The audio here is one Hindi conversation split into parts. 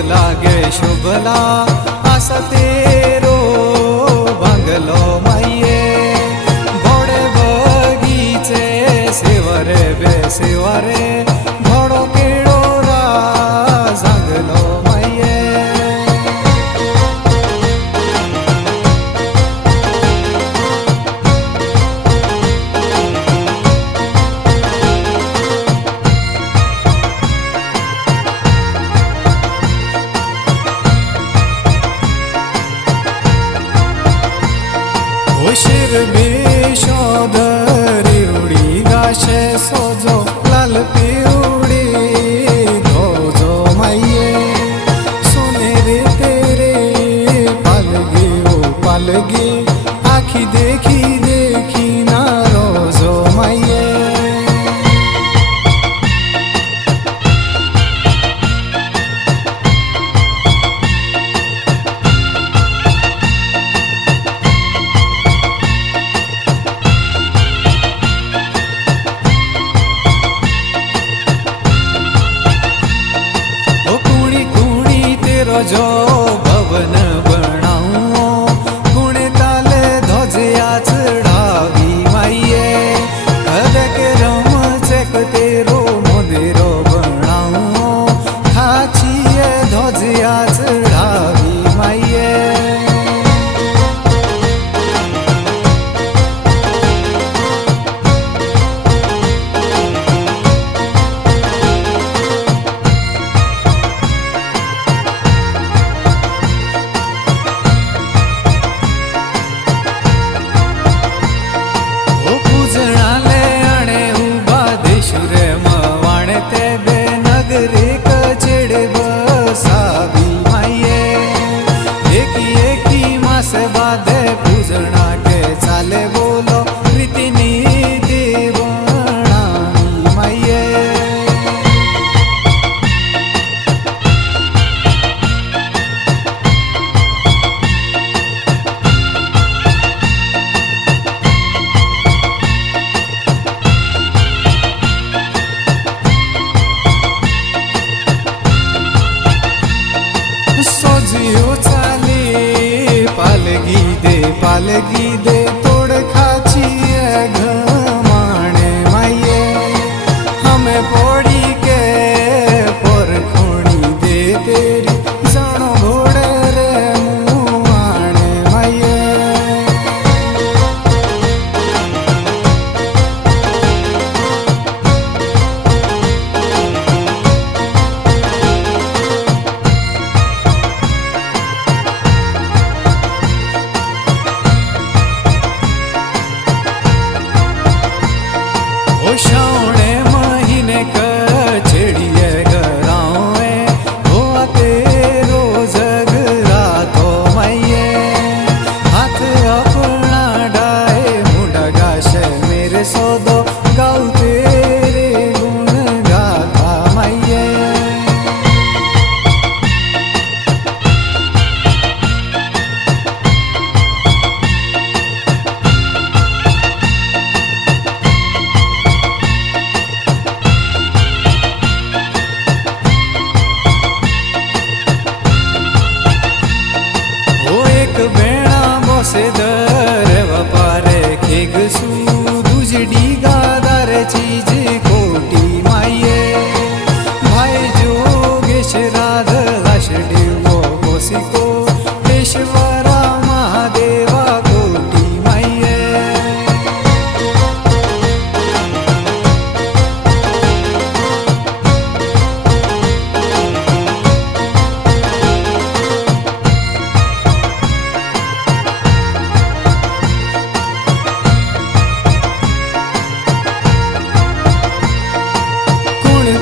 शुभला असा तेरो बंगलो माये बड़े बगीचे सेवरे बेसेवरे घोड़ो केड़ो जंगलो माये शिर बेशोधरी उड़ी गाशे सोजो लाल पिउड़ी धोजो माये सुने रे तेरे पालगी ओ पालगी आखी देखी देखी ना रोजो माये जो भवन बनाऊं गुणे ताले ध्वजिया चढ़ावी माये कदक रम चेक तेरो मोदेरो बनाऊं खाचिए ध्वजिया चढ़ावी माये से बाधे पूजना के चाले बोलो रीतिनी देवणानी माये सोजियो चाली पालगी दे तोड़ खाचिए घमाने माये हमें पोड़ी के पर खोड़ी दे तेरी जानो घोड़े रे मुआने माये श्रावणे महीने कचड़िए गरावे हुआ तेरो जगरातो माये हाथ अपना डाए मुंडा गाशे मेरे सोदो गाऊ तेरे गुण गाथा माये बेणा बोसे दर वपारे खेगसू दुजडी गादार चीज कोटी माये भाई जोगेश राध लाशडेवो कोसिको पेशवरा महादेवा कोटी माये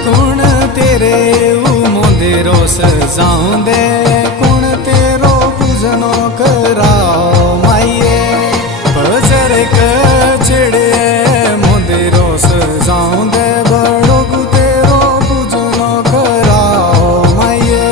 कुण तेरे मोदेरो सजाऊं दे कुण तेरो पूजनो कराओ माये पजर कचड़े मोदेरो सजाऊं दे बड़ो तेरो पूजनो कराओ माये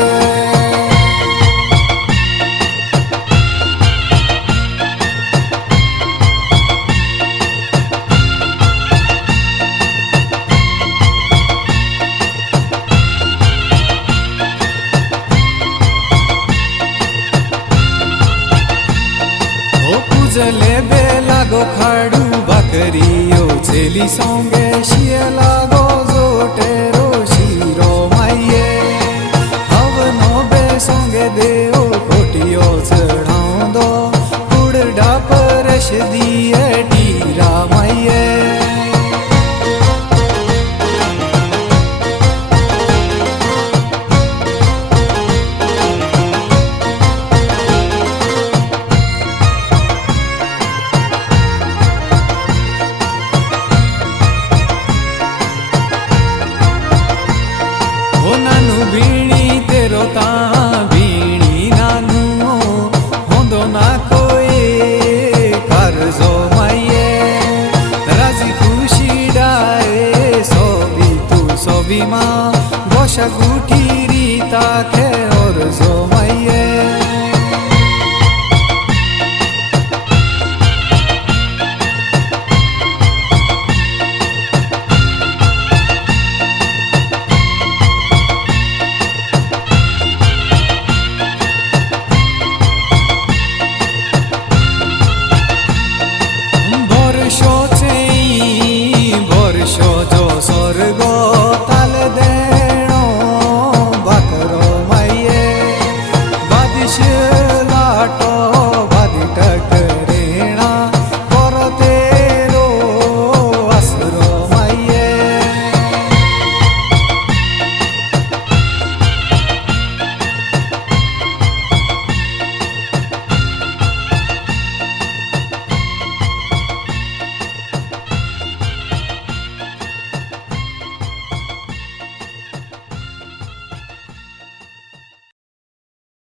जलेबे लागो खाडू भाकरियो छेली सोंगे शिये लागो जोटे